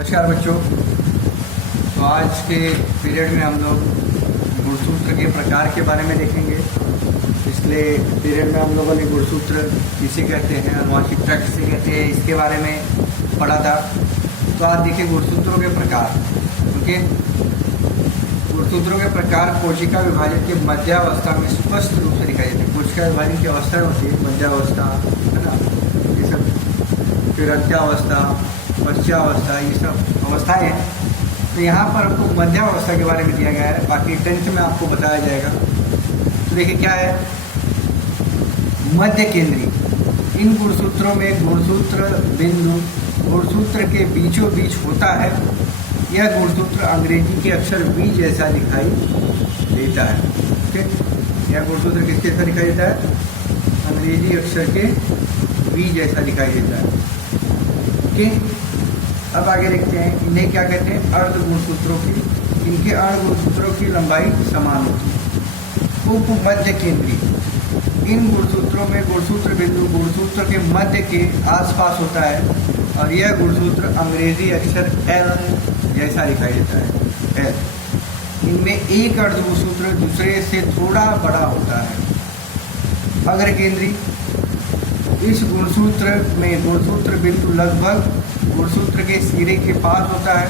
नमस्कार बच्चों। तो आज के पीरियड में हम लोग गुणसूत्र के प्रकार के बारे में देखेंगे। पिछले पीरियड में हम लोगों ने गुणसूत्र किसे कहते हैं, अनुवांशिकता किसे कहते हैं, इसके बारे में पढ़ा था। तो आज देखिए गुणसूत्रों के प्रकार। ओके, गुणसूत्रों के प्रकार कोशिका विभाजन के मध्यावस्था में स्पष्ट रूप से दिखाई देते हैं। कोशिका विभाजन की अवस्था होती है मध्यावस्था, है ना, ये सब, फिर अंत्यावस्था, पश्चावस्था, ये सब अवस्थाएं हैं। तो यहाँ पर आपको मध्यावस्था के बारे में दिया गया है, बाकी 10th में आपको बताया जाएगा। तो देखिए क्या है मध्य केंद्री। इन गुणसूत्रों में गुणसूत्र बिंदु गुणसूत्र के बीचों बीच होता है। यह गुणसूत्र अंग्रेजी के अक्षर V जैसा दिखाई देता है। ठीक, यह गुणसूत्र किसके जैसा दिखाई देता है? अंग्रेजी अक्षर के V जैसा दिखाई देता है। ओके, अब आगे देखते हैं इन्हें क्या कहते हैं, अर्ध गुणसूत्रों की। इनके अर्ध गुणसूत्रों की लंबाई समान होती है। उप मध्य केंद्री। इन गुणसूत्रों में गुणसूत्र बिंदु गुणसूत्र के मध्य के आसपास होता है और यह गुणसूत्र अंग्रेजी अक्षर L जैसा दिखाई देता है, L। इनमें एक अर्ध गुणसूत्र दूसरे से थोड़ा बड़ा होता है। अग्र केंद्री। इस गुणसूत्र में गुणसूत्र बिंदु लगभग गुणसूत्र के सिरे के पास होता है।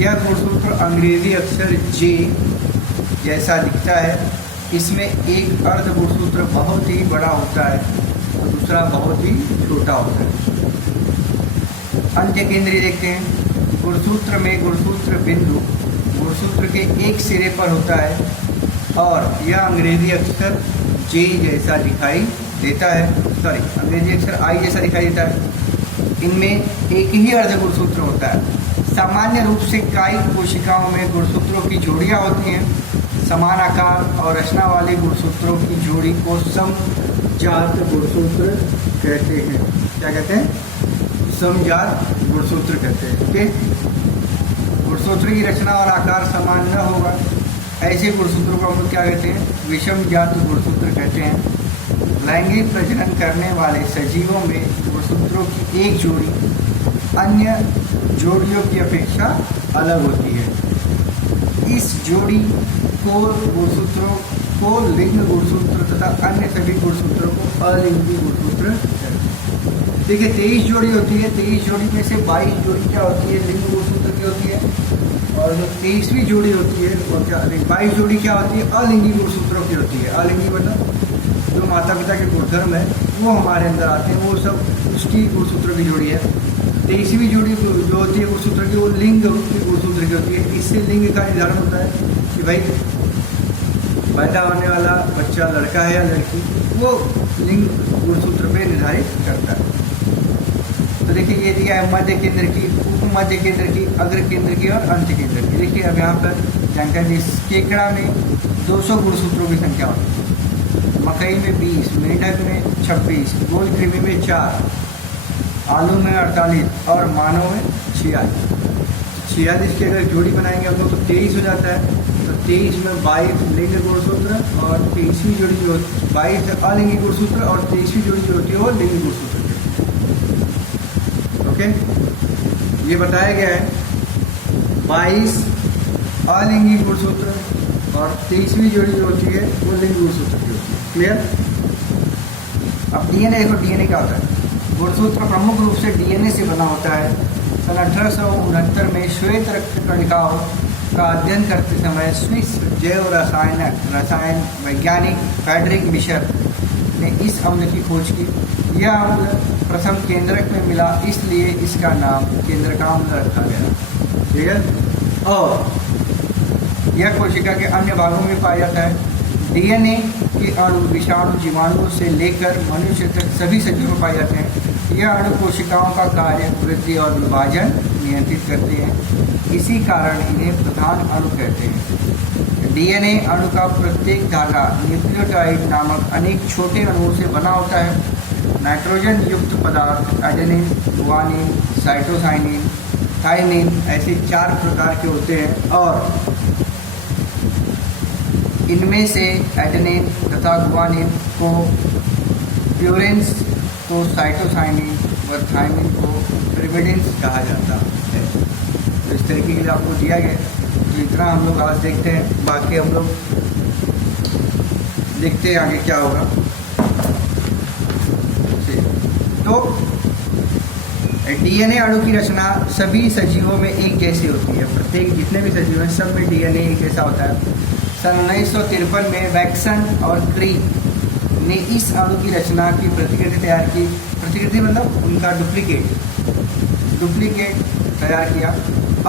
यह गुणसूत्र अंग्रेजी अक्षर J जैसा दिखता है। इसमें एक अर्ध गुणसूत्र बहुत ही बड़ा होता है और दूसरा बहुत ही छोटा होता है। अंत्य केंद्री देखते हैं। गुणसूत्र में गुणसूत्र बिंदु गुणसूत्र के एक सिरे पर होता है और यह अंग्रेजी अक्षर J जैसा दिखाई देता है, अंग्रेजी अक्षर I जैसा दिखाई देता है। इनमें एक ही अर्ध गुणसूत्र होता है। सामान्य रूप से कायिक कोशिकाओं में गुणसूत्रों की जोड़ियां होती हैं। समान आकार और रचना वाले गुणसूत्रों की जोड़ी को समजात गुणसूत्र कहते हैं। क्या कहते हैं? समजात गुणसूत्र कहते हैं। ओके, गुणसूत्र की रचना और आकार समान न होगा ऐसे गुणसूत्रों को हम लोग क्या कहते हैं? विषमजात गुणसूत्र कहते हैं। लैंगिक प्रजनन करने वाले सजीवों में गुणसूत्रों की एक जोड़ी अन्य जोड़ियों की अपेक्षा अलग होती है। इस जोड़ी को गुणसूत्रों को लिंग गुणसूत्र तथा अन्य सभी गुणसूत्रों को अलिंगी गुणसूत्र कहते हैं। देखिए 23 जोड़ी होती है। 23 जोड़ी में से 22 जोड़ी क्या होती है? लिंग गुणसूत्र की होती है और जो 23वीं जोड़ी होती है वो क्या, 22 जोड़ी क्या होती है? अलिंगी गुणसूत्रों की होती है। अलिंगी मतलब जो माता पिता के गुणधर्म है वो हमारे अंदर आते हैं, वो सब उसकी गुणसूत्र की जोड़ी है। 23वीं जोड़ी जो होती है गुणसूत्र की, वो लिंग की गुणसूत्र की होती है। इससे लिंग का निर्धारण होता है कि भाई पैदा होने वाला बच्चा लड़का है या लड़की, वो लिंग गुणसूत्र पे निर्धारित करता है। तो देखिए ये दिया है मध्य केंद्र की, उप मध्य केंद्र की, अग्र केंद्र की और अंत्य केंद्र की। देखिए अब यहाँ पर जानकारी, केकड़ा में 200 गुणसूत्रों की संख्या होती है, मकई में 20, मेंढक में 26, गोल कृमि में 4, आलू में 48 और मानव में 46 की अगर जोड़ी बनाएंगे हम लोग तो 23 हो जाता है। तो 23 में 22 लिंग गुणसूत्र और 23वीं जोड़ी जो 22 अलिंगी गुणसूत्र और 23वीं जोड़ी जो होती है वो लिंग गुणसूत्र। ओके, ये बताया गया है 22 अलिंगी गुणसूत्र और 23वीं जोड़ी जो होती है वो लिंग गुणसूत्र की होती है। क्लियर? अब डीएनए देखो, डीएनए क्या होता है? गुणसूत्र प्रमुख रूप से डीएनए से बना होता है। सन 1869 में श्वेत रक्त कणिकाओं का अध्ययन करते समय स्विस जैव रसायन वैज्ञानिक फ्रेडरिक मिशर ने इस अम्ल की खोज की। यह अम्ल प्रथम केंद्रक में मिला, इसलिए इसका नाम केंद्रकाम्ल रखा गया। ठीक है, और यह कोशिका के अन्य भागों में पाया जाता है। डीएनए के अणु विषाणु जीवाणुओं से लेकर मनुष्य तक सभी सजीवों में पाए जाते हैं। यह अणु कोशिकाओं का कार्य, वृद्धि और विभाजन नियंत्रित करते हैं। इसी कारण इन्हें प्रधान अणु कहते हैं। डीएनए अणु का प्रत्येक धागा न्यूक्लियोटाइड नामक अनेक छोटे अणुओं से बना होता है। नाइट्रोजन युक्त पदार्थ एडेनिन, गुआनिन, साइटोसाइनिन, थाइमिन ऐसे 4 प्रकार के होते हैं और इनमें से एडेनिन तथा गुआनिन को प्यूरिन्स को साइटोसाइनिन व थाइमिन को पिरिमिडिन्स कहा जाता है। तरीके के लिए आपको दिया गया है। तो इतना हम लोग आज देखते हैं, बाकी हम लोग देखते हैं आगे क्या होगा। तो डीएनए अणु की रचना सभी सजीवों में एक जैसी होती है। प्रत्येक जितने भी सजीव हैं सब में डीएनए एक जैसा होता है। सन 1953 में वैक्सन और क्री ने इस अणु की रचना की प्रतिकृति तैयार की। प्रतिकृति मतलब उनका डुप्लीकेट तैयार किया,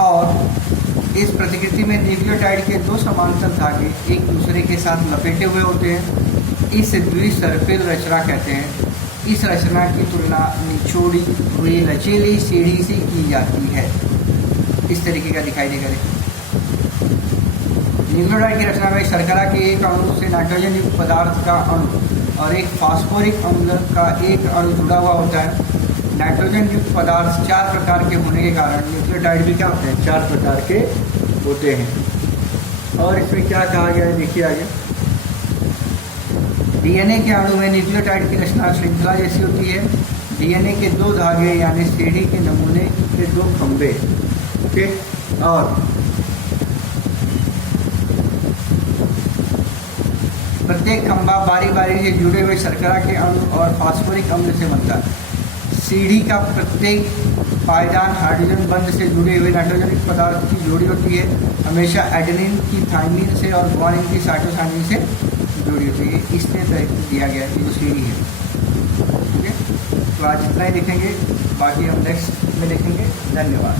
और इस प्रतिकृति में न्यूक्लियोटाइड के 2 समांतर धागे एक दूसरे के साथ लपेटे हुए होते हैं। इस द्विसर्पिल रचना कहते हैं। इस रचना की तुलना निचोड़ी हुई लचीली सीढ़ी से की जाती है। इस तरीके का दिखाई देगा। न्यूक्लियोटाइड की रचना में शर्करा के एक अणु से नाइट्रोजन युक्त पदार्थ का अणु और एक फास्फोरिक अम्ल का एक अणु जुड़ा हुआ होता है। नाइट्रोजन युक्त पदार्थ 4 प्रकार के होने के कारण न्यूक्लियोटाइड भी क्या होते हैं, 4 प्रकार के होते हैं। और इसमें क्या कहा गया है देखिए आगे। डीएनए के अणु में न्यूक्लियोटाइड की रचना श्रृंखला जैसी होती है। डीएनए के 2 धागे यानी सीढ़ी के नमूने के 2 खंभे, ओके, और प्रत्येक खंभा बारी बारी से जुड़े हुए शर्करा के अणु और फास्फोरिक अम्ल से बनता है। सीढ़ी का प्रत्येक पायदान हाइड्रोजन बंध से जुड़े हुए नाइट्रोजन पदार्थ की जोड़ी होती है। हमेशा एडेनिन की थाइमिन से और गुआनिन की साइटोसाइनिन से जोड़ी होती है। इसने दिया गया है, जो सीढ़ी है। ठीक है, तो आज इतना ही देखेंगे, बाकी हम नेक्स्ट में देखेंगे। धन्यवाद।